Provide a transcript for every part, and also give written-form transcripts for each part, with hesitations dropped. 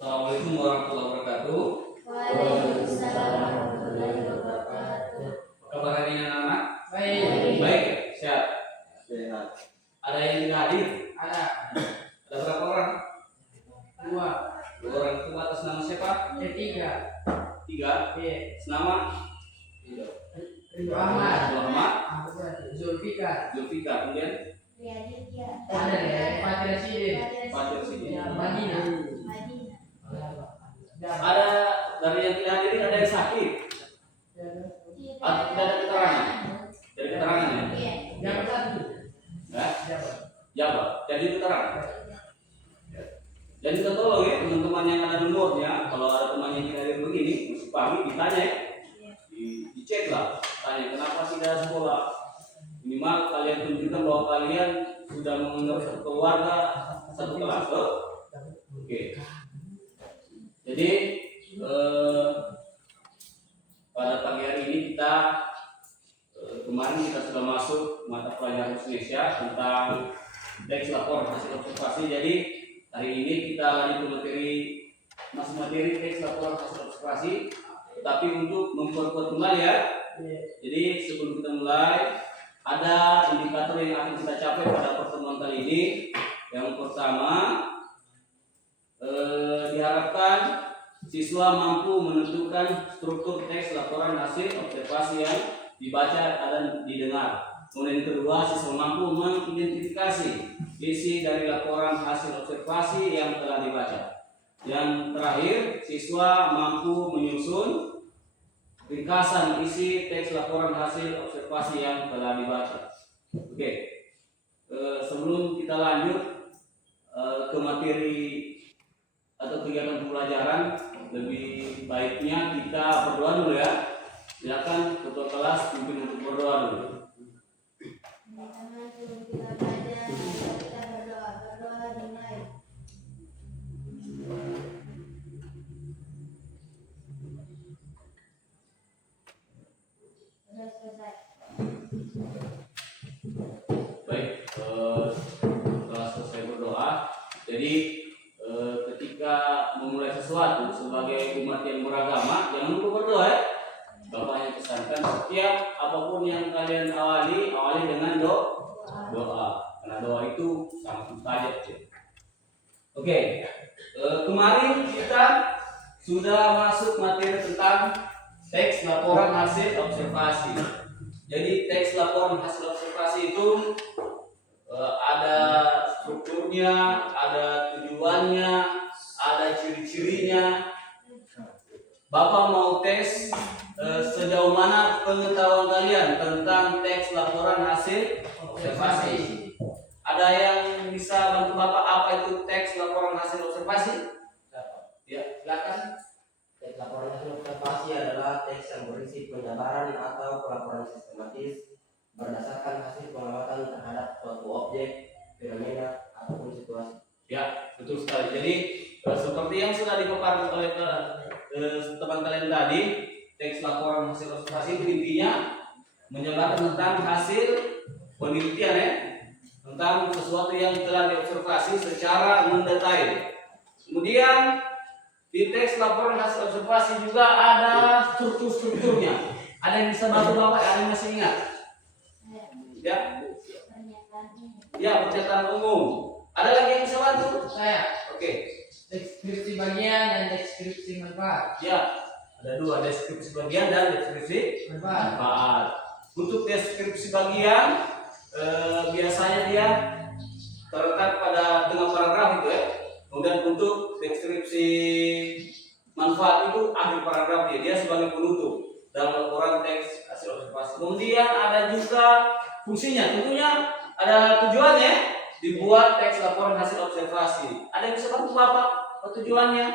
Assalamualaikum warahmatullahi wabarakatuh. Waalaikumsalam warahmatullahi wabarakatuh. Apa kabar hari ini anak-anak? Baik. Baik, sehat. Sehat. Ada yang tidak hadir? Ada Ada berapa orang? 2, 2 orang itu atas nama siapa? 3. 3. B. Nama? Ridho Ahmad. Muhammad. Zulfikar. Zulfikar. Kemudian Ada ya. Fatir Sidin. Fatir Sidin. Madinah. Ada dari yang tidak hadir ada yang sakit? Tidak ada keterangan? Dari keterangan ya? Yang satu. Enggak? Jawab. Jadi keterangan. Jadi kita tolong ya teman-teman yang ada nomornya. Kalau ada teman yang tidak hadir begini, mesti pagi ditanya ya. Dicek lah. Tanya kenapa tidak sekolah. Minimal kalian tunjukkan bahwa kalian sudah menganggap satu keluarga, satu kelas. Oke. Jadi pada pagi hari ini kita kemarin kita sudah masuk mata pelajaran Indonesia tentang teks laporan hasil observasi. Jadi hari ini kita lanjut masih materi teks laporan hasil observasi, tetapi untuk memperkuat kembali ya. Jadi sebelum kita mulai ada indikator yang akan kita capai pada pertemuan kali ini. Yang pertama, diharapkan siswa mampu menentukan struktur teks laporan hasil observasi yang dibaca dan didengar. Kemudian kedua, siswa mampu mengidentifikasi isi dari laporan hasil observasi yang telah dibaca. Yang terakhir, siswa mampu menyusun ringkasan isi teks laporan hasil observasi yang telah dibaca. Oke. Sebelum kita lanjut ke materi atau kegiatan pembelajaran, lebih baiknya kita berdoa dulu ya. Silakan ketua kelas pimpin untuk berdoa dulu. Baik, setelah selesai berdoa, jadi ketika memulai sesuatu sebagai umat yang beragama, jangan lupa berdoa ya. Bapaknya pesankan setiap apapun yang kalian awali dengan doa. Karena doa itu sangat mustajab ya. Oke, kemarin kita sudah masuk materi tentang teks laporan hasil observasi. Jadi teks laporan hasil observasi itu ada strukturnya, ada tujuannya, ada ciri-cirinya. Bapak mau tes sejauh mana pengetahuan kalian tentang teks laporan hasil observasi. Ada yang bisa bantu Bapak apa itu teks laporan hasil observasi? Ya, silakan. Teks laporan hasil observasi adalah teks yang berisi penjabaran atau pelaporan sistematis berdasarkan hasil pengamatan terhadap suatu objek, fenomena, ataupun situasi. Ya, betul sekali. Jadi seperti yang sudah dipaparkan oleh teman kalian tadi, teks laporan hasil observasi itu intinya menjabarkan tentang hasil penelitian ya, tentang sesuatu yang telah diobservasi secara mendetail. Kemudian di teks laporan hasil observasi juga ada strukturnya. Ada yang bisa bantu Bapak? Ada yang masih ingat? Ya. Ya, pernyataan umum. Ada lagi yang bisa bantu? Saya. Oke. Deskripsi bagian dan deskripsi manfaat. Ya, ada dua, deskripsi bagian dan deskripsi manfaat. Untuk deskripsi bagian biasanya dia terletak pada tengah paragraf itu ya. Kemudian untuk deskripsi manfaat itu akhir paragraf dia sebagai penutup dalam laporan teks hasil observasi. Kemudian ada juga fungsinya, tentunya ada tujuannya dibuat teks laporan hasil observasi. Ada yang bisa bantu Bapak tujuannya?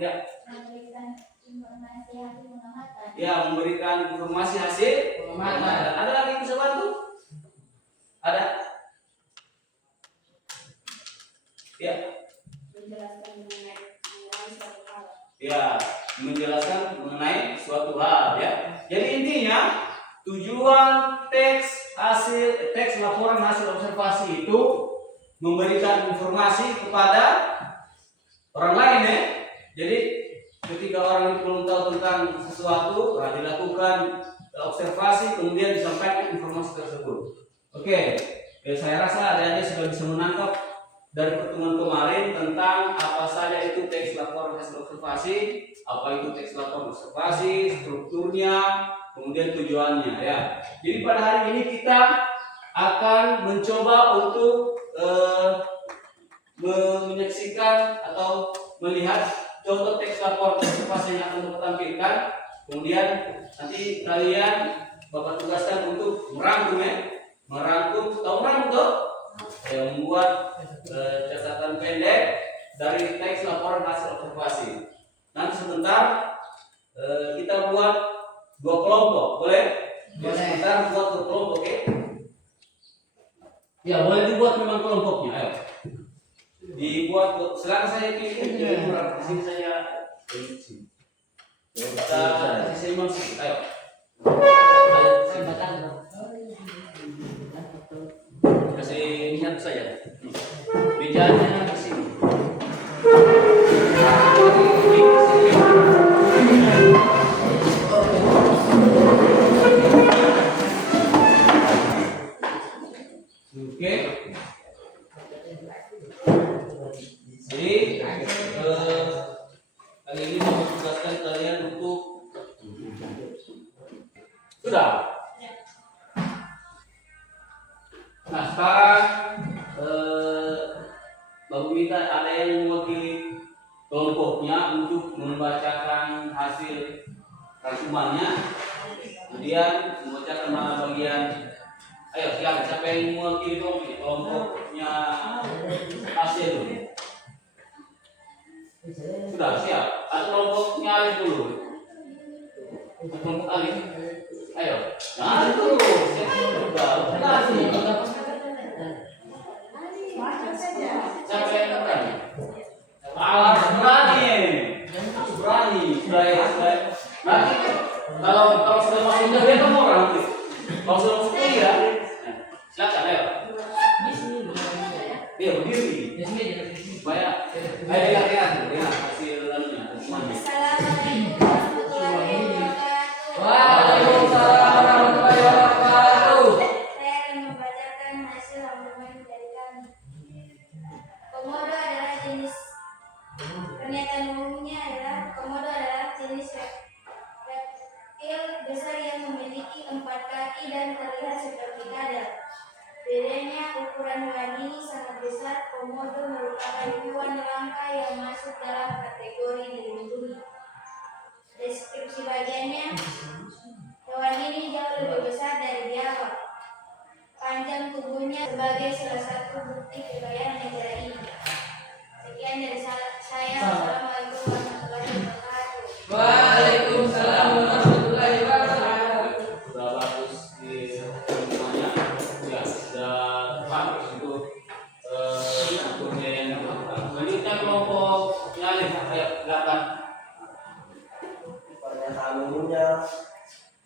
Ya. Memberikan informasi hasil pengamatan. Ya, memberikan informasi hasil pengamatan. Ada lagi yang bisa bantu? Ada? Ya. Menjelaskan mengenai suatu hal. Ya, menjelaskan mengenai suatu hal ya. Jadi intinya tujuan teks laporan hasil observasi itu memberikan informasi kepada orang lain ya, tentang sesuatu, dilakukan observasi, kemudian disampaikan informasi tersebut. Oke, saya rasa adik-adik sudah bisa menangkap dari pertemuan kemarin tentang apa saja itu teks laporan hasil observasi, apa itu teks laporan observasi, strukturnya, kemudian tujuannya ya. Jadi pada hari ini kita akan mencoba untuk menyaksikan atau melihat contoh teks laporan observasi yang akan kita tampilkan. Kemudian nanti kalian Bapak tugaskan untuk merangkum ya, tahu merangkum tuh? Membuat catatan pendek dari teks laporan hasil observasi. Nanti sebentar kita buat 2 kelompok, boleh? Boleh. Sebentar buat 2 kelompok, oke? Ya, boleh dibuat memang kelompoknya, ayo. Dibuat, silakan saya pilih, di sini saya kita kasih imam sedikit, ayo. Kasih minyak saja. Mejanya di sini. Oke. Jadi kali ini mau tugaskan kalian untuk sudah. Nah sekarang Bapak minta ada yang mewakili kelompoknya untuk membacakan hasil rangkumannya, kemudian membacakan mana bagian. Ayo siapa yang mewakili kelompoknya hasil? Sudah siap? Atau kelompoknya Alif dulu? Kelompok Alif? Ayo. Nah Alif dulu. Sudah. Siapa yang berani? Berani. Sudah. Nanti kalau sudah masuk dia kamu orang tuh. Kalau sudah masuk kuliah, silakan ayo. Iya berdiri. Supaya ayo lihat hasil lalunya. Assalamualaikum warahmatullahi wabarakatuh. Waalaikumsalam warahmatullahi wabarakatuh. Saya akan membacakan hasil rangkuman dari kami. Komodo adalah jenis, pernyataan umumnya adalah komodo adalah jenis reptil besar yang memiliki 4 kaki dan terlihat seperti kadal. Bedanya, ukuran hewan ini sangat besar. Komodo merupakan hewan langka yang masuk dalam kategori dilindungi. Deskripsi bagiannya, hewan ini jauh lebih besar dari biawak. Panjang tubuhnya sebagai salah satu bukti kekayaan negara ini. Sekian dari saya. Assalamualaikum warahmatullahi wabarakatuh. Waalaikumsalam warahmatullahi wabarakatuh. Sudah bagus di semuanya. Ya sudah bagus untuk yang selanjutnya kelompoknya Alif. Ayo silakan. Pernyataan umumnya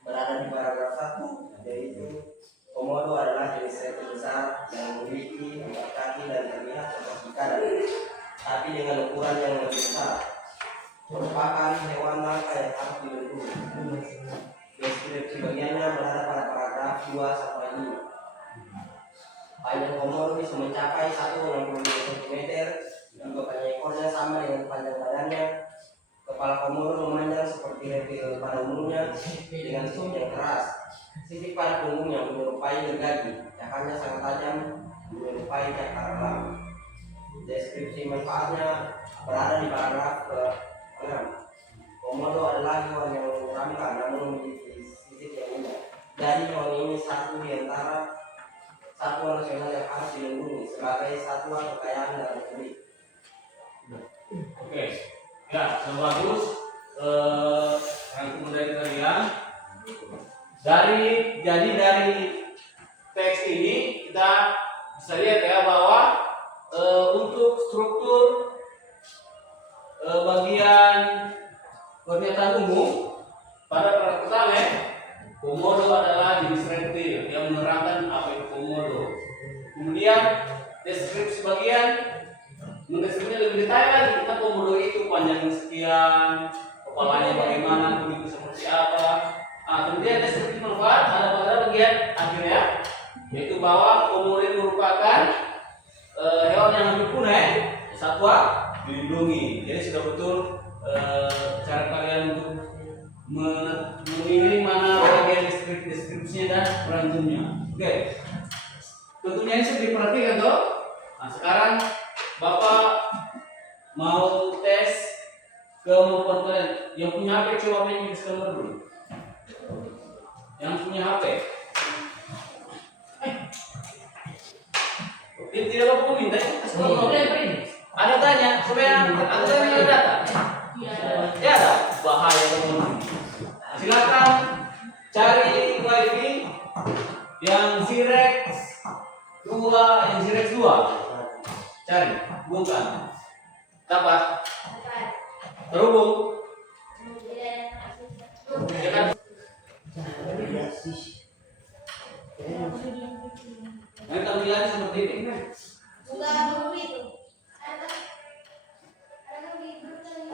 berada di paragraf 1, yaitu komodo adalah jenis reptil besar yang memiliki 4 kaki dan terlihat seperti kadal, tapi dengan ukuran yang lebih besar. Merupakan hewan langka yang harus dilindungi. Deskripsi bagiannya berada pada paragraf 2 sampai 5. Panjang komodo bisa mencapai 1,65 cm, juga panjang ekornya sama dengan panjang badannya. Kepala komodo memanjang seperti reptil pada umumnya dengan sisik yang keras. Sisik pada punggungnya menyerupai gergaji, cakarnya sangat tajam menyerupai cakar elang. Deskripsi manfaatnya berada di paragraf ke-6. Komodo adalah hewan yang menyeramkan namun memiliki sisik yang indah. Jadi hewan ini satu di antara satwa nasional yang harus dilindungi sebagai satwa kekayaan dalam negeri. Oke. Ya, sudah bagus. Rangkuman dari kalian. Dari teks ini kita bisa lihat ya bahwa untuk struktur bagian pernyataan umum pada paragraf pertama, komodo adalah jenis reptil yang menerangkan apa itu komodo. Kemudian deskripsi bagian mendeskripsinya lebih detail lagi tentang komodo itu panjang sekian, polanya bagaimana, kulit seperti apa. Nah, kemudian deskripsi manfaat ada pada bagian akhirnya, yaitu bahwa komodo merupakan hewan yang hampir punah, satwa dilindungi. Jadi sudah betul cara kalian untuk memilih mana bagian deskripsinya dan perantumnya. Oke, tentunya ini sudah diperhatikan toh. Nah, sekarang Bapak mau tes kemampuan kalian. Yang punya HP coba main disclaimer dulu. Yang punya HP. Ini tidak apa minta. Ada tanya, supaya ada yang data. Ya ada. Bahaya teman-teman. Silakan cari wifi yang Zirex 2, yang Zirex 2. Cari, hubungkan. Dapat. Terhubung. Ya kan? Yang tampilannya seperti ini. Sudah dulu itu. Ada di grup ibu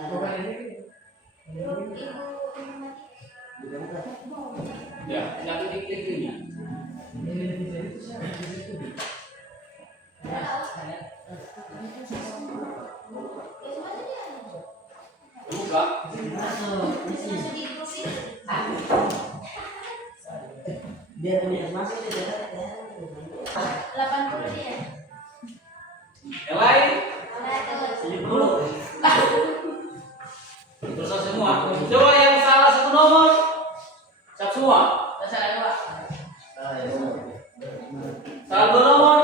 Ya, silakan diklik linknya. Buka. masuk di grup itu. Biar punya masuk di 80 dia. Yang lain? Ada tuh. 70. Terus semua. Coba yang salah satu nomor. Siap semua. Salah 2 nomor.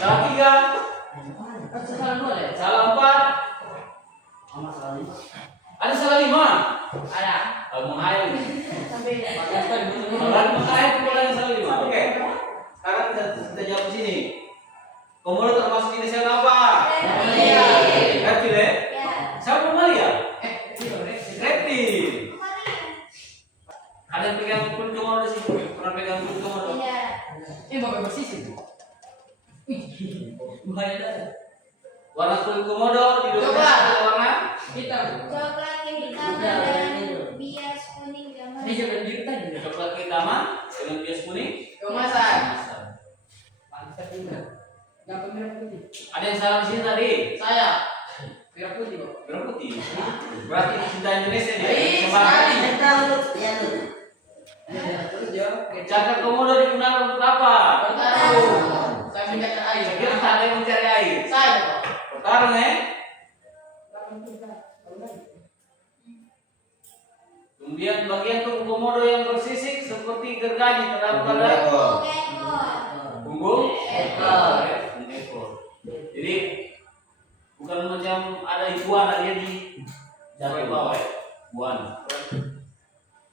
Salah 3. Salah 4. Ada salah 5. Ada. Menghayal. Orang menghayal itu yang salah 5. Oke. Sekarang kita jawab di sini. Komodo termasuk jenis yang apa? Reptil ya? Ya. Siapa mamalia? Reptil. Ada yang pegang kulit komodo di sini? Pernah pegang kulit komodo? Tidak. Ini bapak bersih sih. Bahaya dah. Warna kulit komodo didominasi Coba. oleh warna Hitam. Coklat kehitam dan bias kuning gambar. Ini juga biru tadi. coklat kehitaman dengan bias kuning. Kemasan. Mantap juga. Gampang merah putih. Ada yang salah di sini tadi? Saya. Merah putih kok. Merah putih. Berarti cinta Indonesia dia. Ih, Kembali. sekali. Terus jawab. Cakar komodo digunakan untuk apa? Tahu. Saya mencari air. Saya kira ada yang mencari air. Saya kok. Bertarung ya. Kemudian bagian tubuh komodo yang bersisik seperti gergaji terdapat pada Ekor. punggung Ekor. ekor. Jadi bukan macam ada iguana dia di jatuh bawah ya. Iguana.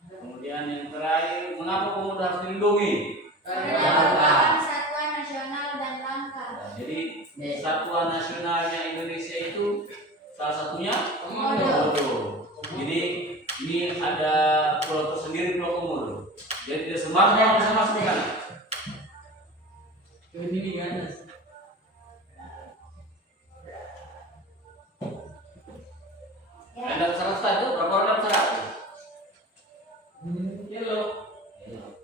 Kemudian yang terakhir, mengapa komodo harus dilindungi? Karena merupakan satwa nasional dan langka. Nah, jadi satwa nasionalnya Indonesia itu salah satunya komodo. Jadi ini ada pulau tersendiri, Pulau Komodo. Jadi tidak sembarang bisa masuk ke sana. Ini kan. Ya. Anda peserta itu berapa orang peserta? Yellow.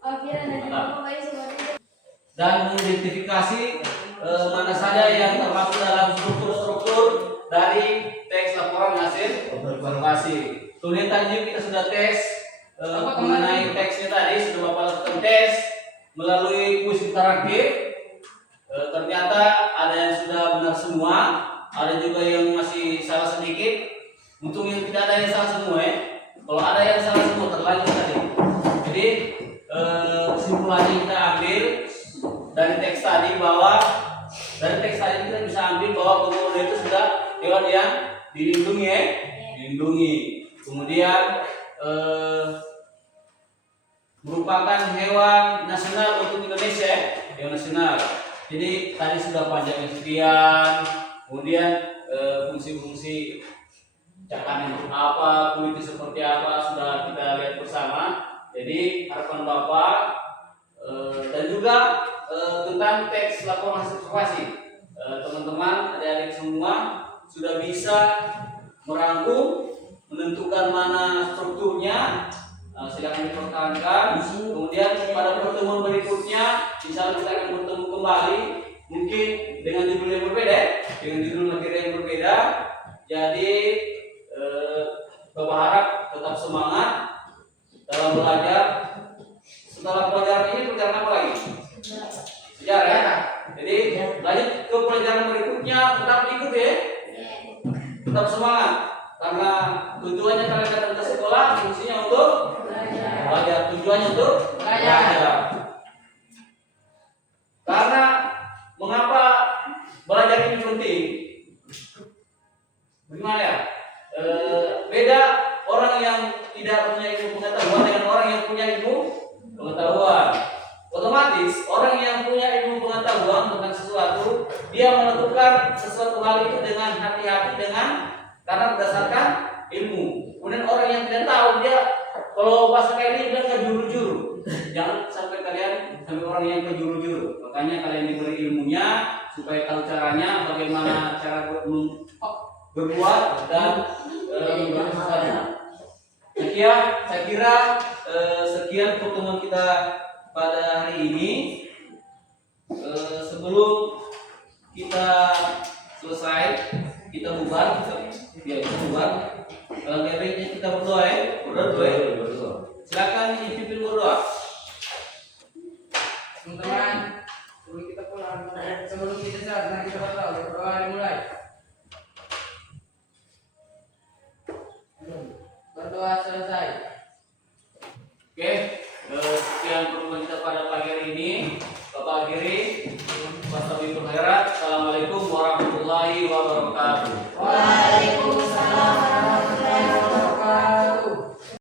Oh, kira nanti mau bayi seperti itu. Dan mengidentifikasi mana saja yang termasuk dalam struktur-struktur dari teks laporan hasil observasi. Kemudian tadi kita sudah tes mengenai teksnya tadi, sudah Bapak lakukan tes melalui kuis interaktif. Ternyata ada yang sudah benar semua, ada juga yang masih salah sedikit. Untung yang tidak ada yang salah semua ya. Kalau ada yang salah semua terlanjur tadi. Jadi kesimpulannya kita ambil dari teks tadi bahwa kita bisa ambil bahwa komodo itu sudah hewan yang dilindungi ya. Dilindungi. Kemudian merupakan hewan nasional untuk Indonesia, hewan nasional. Jadi tadi sudah panjangnya sekian, kemudian fungsi-fungsi cakarannya untuk apa, kulitnya seperti apa sudah kita lihat bersama. Jadi harapan Bapak dan juga tentang teks laporan hasil observasi, teman-teman adik-adik semua sudah bisa merangkum, menentukan mana strukturnya, silakan dipertahankan. Kemudian pada pertemuan berikutnya, insya Allah kita akan bertemu kembali, mungkin dengan judul yang berbeda, dengan judul materi yang berbeda. Jadi Bapak harap tetap semangat dalam belajar. Setelah pelajaran ini, pelajaran apa lagi? Sejarah ya. Jadi lanjut ke pelajaran berikutnya, tetap ikuti ya. Tetap semangat, karena tujuannya kalian datang ke sekolah fungsinya untuk belajar, tujuannya untuk belajar. Karena mengapa belajar ini penting? Bagaimana ya? Beda orang yang tidak punya ilmu pengetahuan dengan orang yang punya ilmu pengetahuan. Otomatis orang yang punya ilmu pengetahuan tentang sesuatu, dia menentukan sesuatu hal itu dengan hati-hati, karena berdasarkan ilmu. Kemudian orang yang tidak tahu, dia kalau bahasa kayak ini bilang kejuru-juru. Jangan sampai orang yang kejuru-juru. Makanya kalian diberi ilmunya supaya tahu caranya, bagaimana cara berbuat dan bersesuatu. Saya kira sekian pertemuan kita pada hari ini. Sebelum kita selesai, kita bubar. Kalau akhirnya kita berdoa ya, berdoa. Silakan dipimpin berdoa. Teman-teman, sebelum kita pulang, sebelum kita start, kita berdoa dimulai. Berdoa selesai.